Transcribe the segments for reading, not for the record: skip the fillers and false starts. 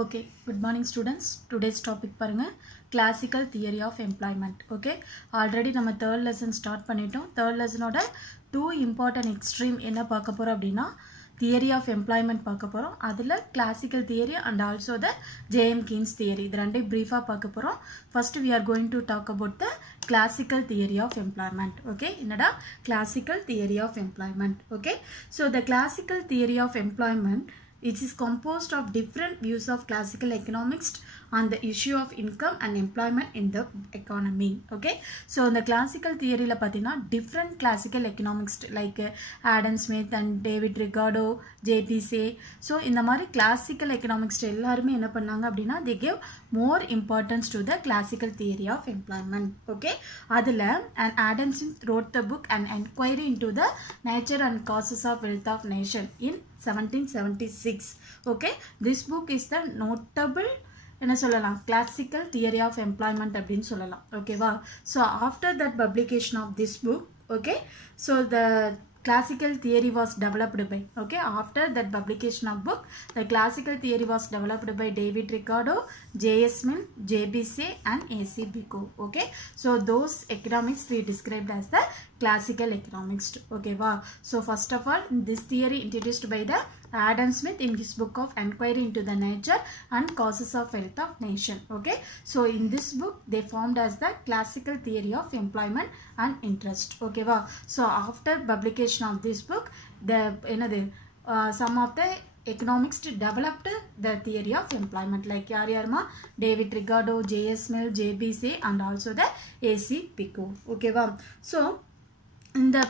Okay, good morning students. Today's topic parunga classical theory of employment. Okay, already நம்ம third lesson start பண்ணிட்டோம். Third lesson ஓட two important extreme என்ன பார்க்க போறோம் அப்படினா theory of employment பார்க்க போறோம். அதுல classical theory and also the J.M. Keynes theory. இது ரெண்டையும் brief-ஆ பார்க்க போறோம். First we are going to talk about the classical theory of employment. Okay, என்னடா classical theory of employment. Okay, so the classical theory of employment, it is composed of different views of classical economics on the issue of income and employment in the economy. Okay, so in the classical theory la pathina different classical economics like Adam Smith and David Ricardo, J.P. Say. So in the mari classical economics ellarume enna pannanga appadina they gave more importance to the classical theory of employment. Okay, adula and Adam Smith wrote the book An Inquiry into the Nature and Causes of Wealth of Nation in 1776. Okay, this book is the notable என்ன சொல்லலாம் classical theory of employment அப்படினு சொல்லலாம். ஓகேவா? So after that publication of this book, okay, so the classical theory was developed by, okay, after that publication of book, the classical theory was developed by David Ricardo, J.S. Smith, J.B. Say and A.C. Biko. Okay, so those economics we described as the classical economics. Okay, wow. So first of all, this theory introduced by the Adam Smith in his book of Inquiry into the Nature and Causes of Wealth of Nation. Okay, so in this book they formed as the classical theory of employment and interest. Okay, wow. So after publication of this book, the some of the economics developed the theory of employment like yarma David Ricardo, J.S. Smith, J.B. Say and also the A.C. Biko. Okay, wow. So in the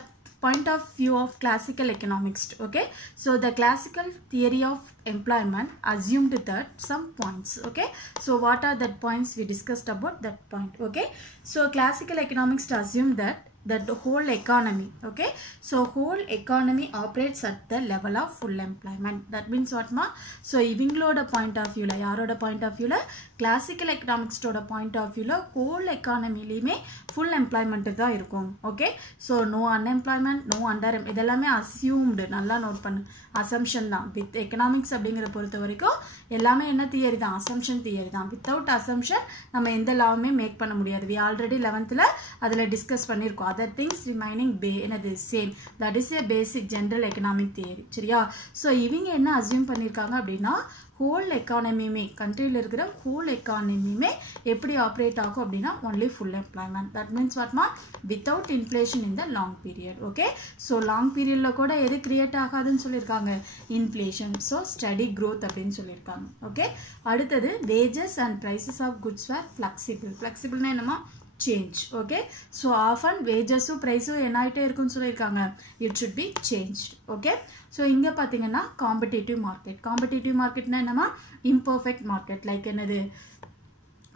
point of view of classical economics, okay, so the classical theory of employment assumed that some points. Okay, so what are the points we discussed about that point? Okay, so classical economics assumed that the whole economy, okay, so whole economy operates at the level of full employment. That means what ma, so ivingloda point of view la yaroda point of view la classical economics oda point of view la whole economy lime full employment da irukum. Okay, so no unemployment, no under, idellame assumed. Nalla note pannu, assumption da. With economics அப்படிங்கற பொறுத்த வரைக்கும் எல்லாமே என்ன theory தான், assumption theory தான். Without assumption நம்ம எந்த லாவுமே make பண்ண முடியாது. We already 11th ல அதுல டிஸ்கஸ் பண்ணிருக்கோம். Other things remaining என்னது same, that is a basic general economic theory. சரியா? So இவங்க என்ன அஸ்யூம் பண்ணிருக்காங்க அப்படினா whole economy மே countryல இருக்கிற whole economy மே எப்படி ஆபரேட் ஆகும் அப்படினா only full employment. That means what ma, without inflation in the long period. Okay, so long period ல கூட எது கிரியேட் ஆகாதுன்னு சொல்லிருக்காங்க, inflation. So steady growth அப்படினு சொல்லிருக்காங்க. Okay, அடுத்து wages and prices of goods were flexible. Flexible னா என்னமா, change. Okay, so often wages price என்ன ஆயிட்டே இருக்குன்னு சொல்லிருக்காங்க, it should be changed. Okay, so இங்க பாத்தீங்கன்னா competitive market. Competitive market னா என்னமா, imperfect market like என்னது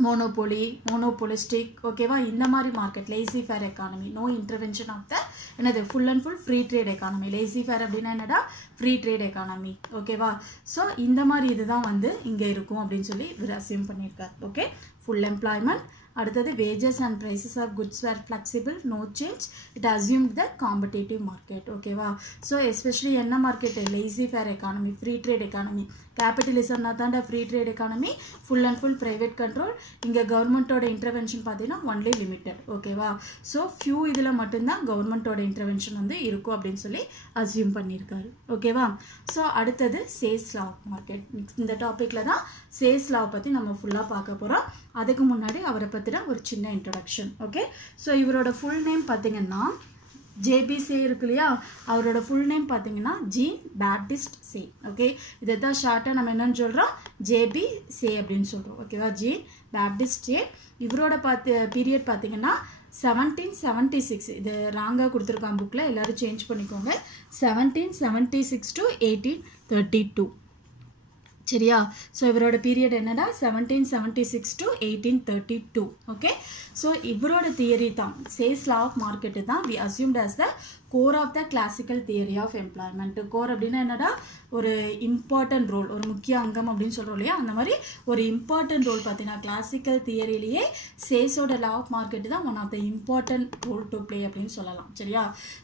monopoly, monopolistic. ஓகேவா, இந்த மாதிரி market lazy fair economy, no intervention of the என்னது full and full free trade economy. lazy fair அப்படினா என்னடா, free trade economy. ஓகேவா, so இந்த மாதிரி இதுதான் வந்து இங்க இருக்கும் அப்படினு சொல்லி இவர் அஸ்யூம் பண்ணிருக்கார். Okay, full employment. அடுத்தது wages and prices of goods were flexible, no change. It assumed the competitive market. ஓகேவா, so especially என்ன market, lazy fair economy, free trade economy. capitalism na thanda free trade economy, full and full private control. இங்க government ஓட intervention பாத்தீனா only limited. ஓகேவா, so few இதுல மட்டும்தான் government ஓட intervention வந்து இருக்கும் அப்படினு சொல்லி assume பண்ணிருக்காரு. ஓகேவா, so அடுத்தது Say's law of market. இந்த டாபிக்ல தான் Say's law பத்தி நம்ம ஃபுல்லா பார்க்க போறோம். அதுக்கு முன்னாடி அவரை பத்தின ஒரு சின்ன introduction. ஓகே, so இவரோட full name பாத்தீங்கன்னா J.B. Say இருக்கு இல்லையா, அவரோட full name பாத்தீங்கன்னா Jean Baptiste Say. ஓகே, இததான் ஷார்ட்டா நம்ம என்னன்னு சொல்றோம், J.B. Say அப்படினு சொல்றோம். ஓகேவா, Jean Baptiste Say. இவரோட பீரியட் பாத்தீங்கன்னா 1776. இது ராங்கா கொடுத்திருக்காங்க புக்ல, எல்லாரும் சேஞ்ச் பண்ணிக்கோங்க. 1776 to 1832. சரியா, so இவரோட பீரியட் என்னடா 1776 to 1832. ஓகே, so இவரோட தியரி தான் Say's law of market தான் we assumed as the core of the classical theory of employment. Core அப்படின்னா என்னடா, ஒரு இம்பார்ட்டன்ட் ரோல், ஒரு முக்கிய அங்கம் அப்படின்னு சொல்கிறோம் இல்லையா, அந்த மாதிரி ஒரு இம்பார்ட்டன்ட் ரோல் பார்த்தீங்கன்னா கிளாசிக்கல் தியரியிலேயே சேஸோட லா ஆஃப் மார்க்கெட் தான் one of the important role to play அப்படின்னு சொல்லலாம். சரியா?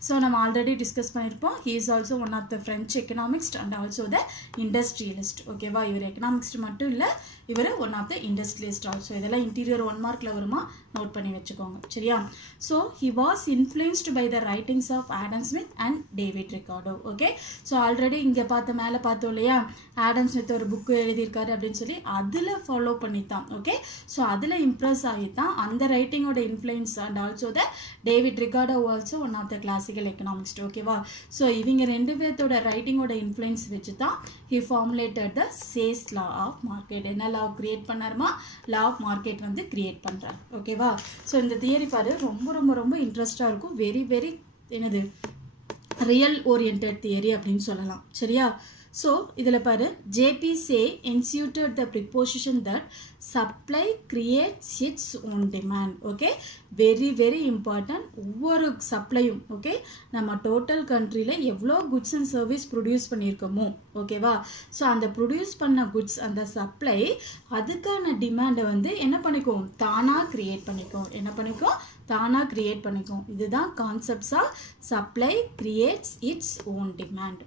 ஸோ நம்ம ஆல்ரெடி டிஸ்கஸ் பண்ணியிருப்போம். He is also one of the French economist and also the industrialist. ஓகேவா? இவர் எக்கனாமிக்ஸ்ட் மட்டும் இல்லை, இவர் one of the industrialist also. இதெல்லாம் இன்டீரியர் 1 மார்க்கில் வருமா, நோட் பண்ணி வச்சுக்கோங்க. சரியா? So he was influenced by the writings of Adam Smith and David Ricardo. Okay, so already இங்கே மேலே பார்த்தோம் இல்லையா, ஆடம் ஸ்மித் ஒரு புக்கு எழுதியிருக்காரு அப்படின்னு சொல்லி அதில் ஃபாலோ பண்ணித்தான். ஓகே, ஸோ அதில் இம்ப்ரெஸ் ஆகித்தான் அந்த ரைட்டிங்கோட influence and also the David Ricardo also one of the classical economist. ஓகேவா? ஸோ இவங்க 2 பேர்த்தோட ரைட்டிங்கோட இன்ஃப்ளூயன்ஸ் வச்சு தான் he formulated the Say's law of market. என்ன லா கிரியேட் பண்ணாருமா, லா ஆஃப் மார்க்கெட் வந்து கிரியேட் பண்ணுறாரு. ஓகேவா? ஸோ இந்த தியரி பாரு ரொம்ப ரொம்ப ரொம்ப இன்ட்ரெஸ்டாக இருக்கும். வெரி வெரி என்னது, ரியல் ஓரியன்ட் தியரி அப்படின்னு சொல்லலாம். சரியா? ஸோ இதில் பாரு, J B Say enunciated the proposition that supply creates its own demand. Okay, very very important. ஒவ்வொரு சப்ளையும், ஓகே, நம்ம டோட்டல் கண்ட்ரியில் எவ்வளோ குட்ஸ் அண்ட் சர்வீஸ் ப்ரொடியூஸ் பண்ணியிருக்கோமோ, ஓகேவா, ஸோ அந்த ப்ரொடியூஸ் பண்ண குட்ஸ், அந்த சப்ளை, அதுக்கான டிமாண்டை வந்து என்ன பண்ணிக்கும், தானாக கிரியேட் பண்ணிக்கும். என்ன பண்ணிக்கும், தானாக கிரியேட் பண்ணிக்கும். இதுதான் concepts of supply creates its own demand.